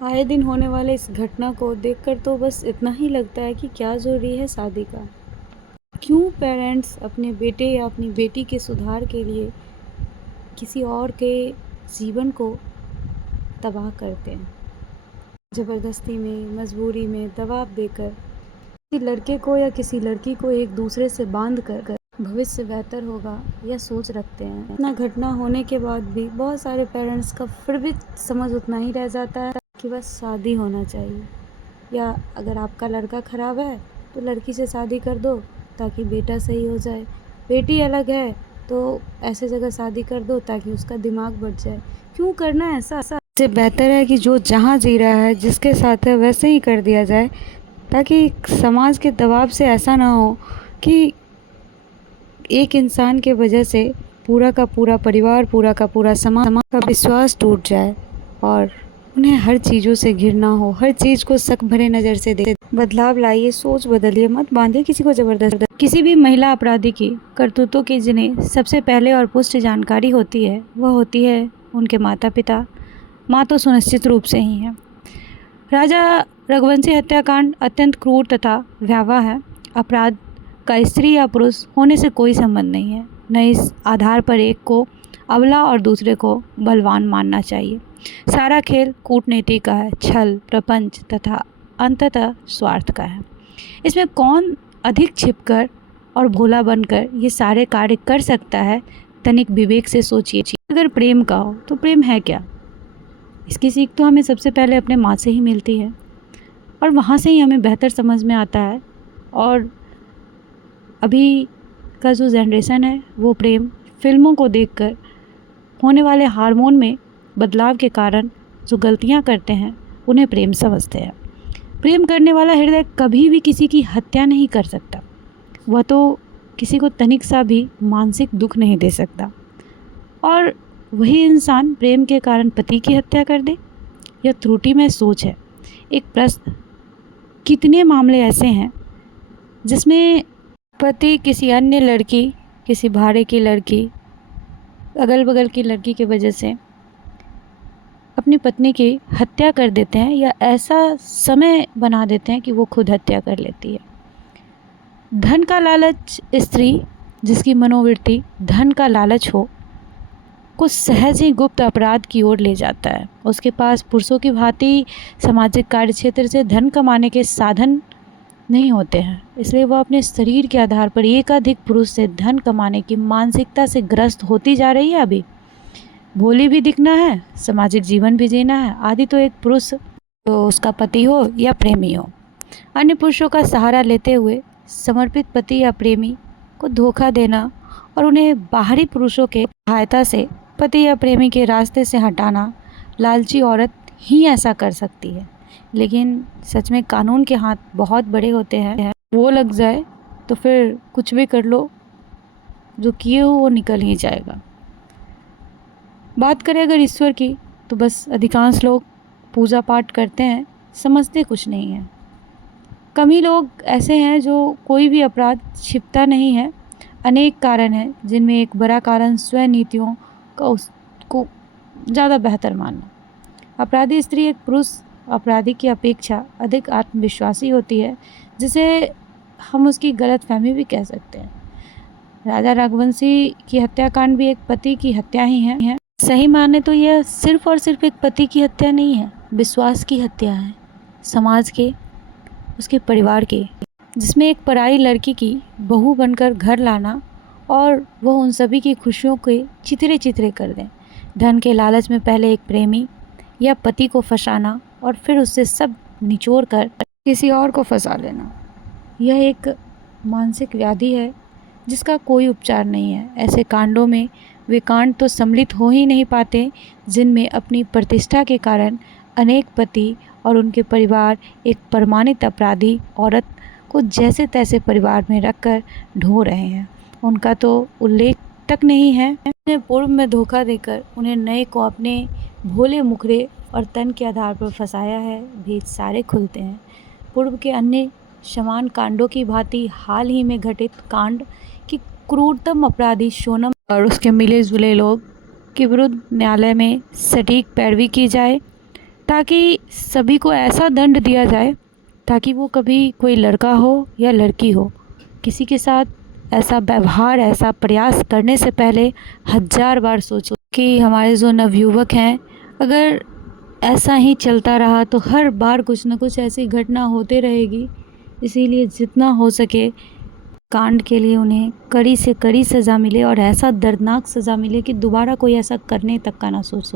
आए दिन होने वाले इस घटना को देखकर तो बस इतना ही लगता है कि क्या ज़रूरी है शादी का। क्यों पेरेंट्स अपने बेटे या अपनी बेटी के सुधार के लिए किसी और के जीवन को तबाह करते हैं, ज़बरदस्ती में, मजबूरी में, दबाव देकर किसी लड़के को या किसी लड़की को एक दूसरे से बांध कर भविष्य बेहतर होगा यह सोच रखते हैं। इतना घटना होने के बाद भी बहुत सारे पेरेंट्स का फिर भी समझ उतना ही रह जाता है कि बस शादी होना चाहिए, या अगर आपका लड़का ख़राब है तो लड़की से शादी कर दो ताकि बेटा सही हो जाए, बेटी अलग है तो ऐसे जगह शादी कर दो ताकि उसका दिमाग बढ़ जाए। क्यों करना है ऐसा? इससे बेहतर है कि जो जहाँ जी रहा है, जिसके साथ है, वैसे ही कर दिया जाए, ताकि समाज के दबाव से ऐसा ना हो कि एक इंसान के वजह से पूरा का पूरा परिवार, पूरा का पूरा समाज का विश्वास टूट जाए और उन्हें हर चीज़ों से घिरना हो, हर चीज़ को शक भरे नज़र से देखे। बदलाव लाइए, सोच बदलिए, मत बांधिए किसी को ज़बरदस्त। किसी भी महिला अपराधी की करतूतों की जिन्हें सबसे पहले और पुष्ट जानकारी होती है, वह होती है उनके माता पिता। माँ तो सुनिश्चित रूप से ही है। राजा रघुवंशी हत्याकांड अत्यंत क्रूर तथा भयावह है। अपराध का स्त्री या पुरुष होने से कोई संबंध नहीं है। न इस आधार पर एक को अबला और दूसरे को बलवान मानना चाहिए। सारा खेल कूटनीति का है, छल, प्रपंच तथा अंततः स्वार्थ का है। इसमें कौन अधिक छिपकर और भोला बनकर ये सारे कार्य कर सकता है, तनिक विवेक से सोचिए। अगर प्रेम का हो तो प्रेम है क्या? इसकी सीख तो हमें सबसे पहले अपने माँ से ही मिलती है और वहाँ से ही हमें बेहतर समझ में आता है। और अभी का जो जनरेशन है वो प्रेम फिल्मों को देखकर होने वाले हार्मोन में बदलाव के कारण जो गलतियाँ करते हैं उन्हें प्रेम समझते हैं। प्रेम करने वाला हृदय कभी भी किसी की हत्या नहीं कर सकता। वह तो किसी को तनिक सा भी मानसिक दुख नहीं दे सकता। और वही इंसान प्रेम के कारण पति की हत्या कर दे, यह त्रुटि में सोच है। एक प्रश्न, कितने मामले ऐसे हैं जिसमें पति किसी अन्य लड़की, किसी भाड़े की लड़की, अगल बगल की लड़की की वजह से अपनी पत्नी की हत्या कर देते हैं, या ऐसा समय बना देते हैं कि वो खुद हत्या कर लेती है। धन का लालच, स्त्री जिसकी मनोवृत्ति धन का लालच हो, को सहज ही गुप्त अपराध की ओर ले जाता है। उसके पास पुरुषों की भांति सामाजिक कार्यक्षेत्र से धन कमाने के साधन नहीं होते हैं, इसलिए वह अपने शरीर के आधार पर एकाधिक पुरुष से धन कमाने की मानसिकता से ग्रस्त होती जा रही है। अभी भोली भी दिखना है, सामाजिक जीवन भी जीना है। आदि तो एक पुरुष, तो उसका पति हो या प्रेमी हो, अन्य पुरुषों का सहारा लेते हुए समर्पित पति या प्रेमी को धोखा देना और उन्हें बाहरी पुरुषों के सहायता से पति या प्रेमी के रास्ते से हटाना, लालची औरत ही ऐसा कर सकती है। लेकिन सच में कानून के हाथ बहुत बड़े होते हैं। वो लग जाए तो फिर कुछ भी कर लो, जो किए हो वो निकल ही जाएगा। बात करें अगर ईश्वर की, तो बस अधिकांश लोग पूजा पाठ करते हैं, समझते कुछ नहीं है। कम ही लोग ऐसे हैं जो कोई भी अपराध छिपता नहीं है। अनेक कारण हैं जिनमें एक बड़ा कारण स्वयं नीतियों का उसको ज़्यादा बेहतर मानना। अपराधी स्त्री एक पुरुष अपराधी की अपेक्षा अधिक आत्मविश्वासी होती है, जिसे हम उसकी गलतफहमी भी कह सकते हैं। राजा रघुवंशी की हत्याकांड भी एक पति की हत्या ही है। सही माने तो यह सिर्फ और सिर्फ एक पति की हत्या नहीं है, विश्वास की हत्या है, समाज के, उसके परिवार के, जिसमें एक पराई लड़की की बहू बनकर घर लाना और वह उन सभी की खुशियों के चितरे चितरे कर दें। धन के लालच में पहले एक प्रेमी या पति को फंसाना और फिर उससे सब निचोड़ कर किसी और को फंसा लेना, यह एक मानसिक व्याधि है जिसका कोई उपचार नहीं है। ऐसे कांडों में वे कांड तो सम्मिलित हो ही नहीं पाते जिनमें अपनी प्रतिष्ठा के कारण अनेक पति और उनके परिवार एक प्रमाणित अपराधी औरत को जैसे तैसे परिवार में रखकर ढो रहे हैं। उनका तो उल्लेख तक नहीं है। उन्हें पूर्व में धोखा देकर उन्हें नए को अपने भोले मुखड़े और तन के आधार पर फंसाया है। भेद सारे खुलते हैं। पूर्व के अन्य समान कांडों की भांति हाल ही में घटित कांड की क्रूरतम अपराधी सोनम और उसके मिले जुले लोग के विरुद्ध न्यायालय में सटीक पैरवी की जाए, ताकि सभी को ऐसा दंड दिया जाए ताकि वो कभी कोई लड़का हो या लड़की हो, किसी के साथ ऐसा व्यवहार, ऐसा प्रयास करने से पहले 1000 बार सोचो। कि हमारे जो नवयुवक हैं, अगर ऐसा ही चलता रहा तो हर बार कुछ ना कुछ ऐसी घटना होते रहेगी। इसीलिए जितना हो सके कांड के लिए उन्हें कड़ी से कड़ी सज़ा मिले और ऐसा दर्दनाक सज़ा मिले कि दोबारा कोई ऐसा करने तक का ना सोच।